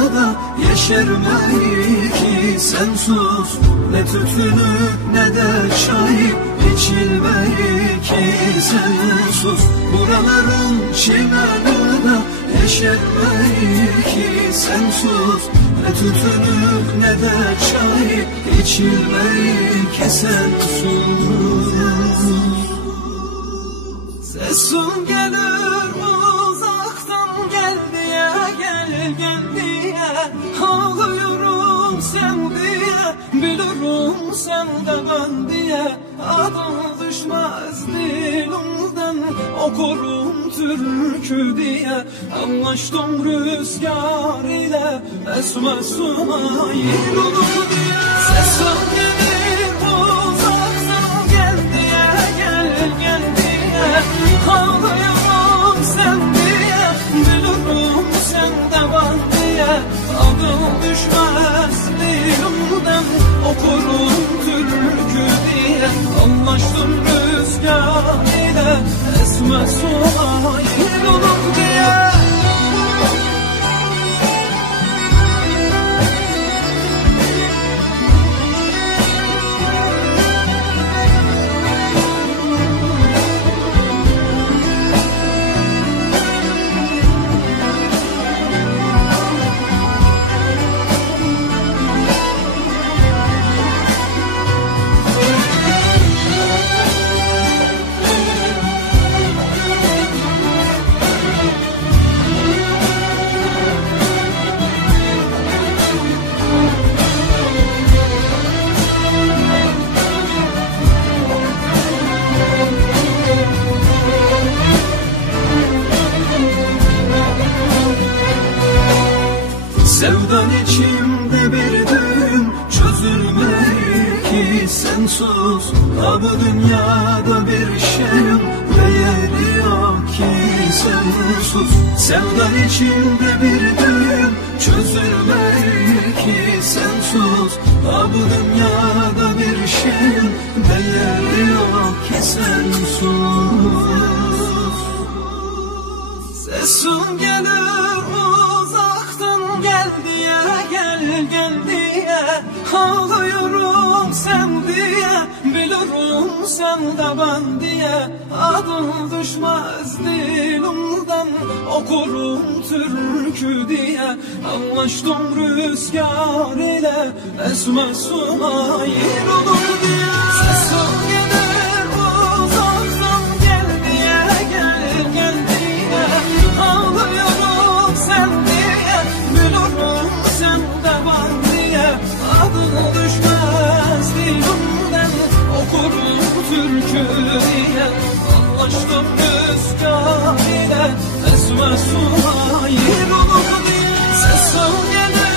dünyada yeşermeyi ki sensiz. Ne tütünü ne de çay içilmeyi ki sensiz. Buraların çimeninde yeşermeyi ki sensiz. Ne tütünü ne de çay içilmeyi ki sensiz. Sesin gelir uzaktan, gel diye, gel gel diye. Ağlıyorum sen diye, bilirim sen de ben diye. Adın düşmez dilimden, okurum türkü diye. Anlaştım rüzgar ile, esmesin ayrılık diye. Sesin gelir uzaktan, gel diye, gel gel diye. Ağlıyorum sen diye, bilirim sen de ben diye. Adın düşmez dilimden, okurum türkü diye. Anlaştım rüzgar ile, esmez su ayrılık diye. Sevdan içimde bir düğüm çözülmeyi ki sensiz. Ha bu dünyada bir şeyin değeri yok ki sensiz. Sevdan içimde bir düğüm çözülmeyi ki sensiz. Ha bu dünyada bir şeyin değeri yok ki sensiz. Sesin gelir uzaktan, gel diye, gel gel diye. Ağlıyorum sen diye, bilirim sen de ben diye. Adın düşmez dilimden, okurum türkü diye. Anlaştım rüzgar ile, esmez su ayrılık diye. Sesin gelir uzaktan, gel diye, gel gel diye. Ağlıyorum sen diye, bilirim sen de ben diye. Adın düşmez dilimden, okurum türkü diye. Anlaştım rüzgar ile, esmez su ayrılık diye. Sesin gelir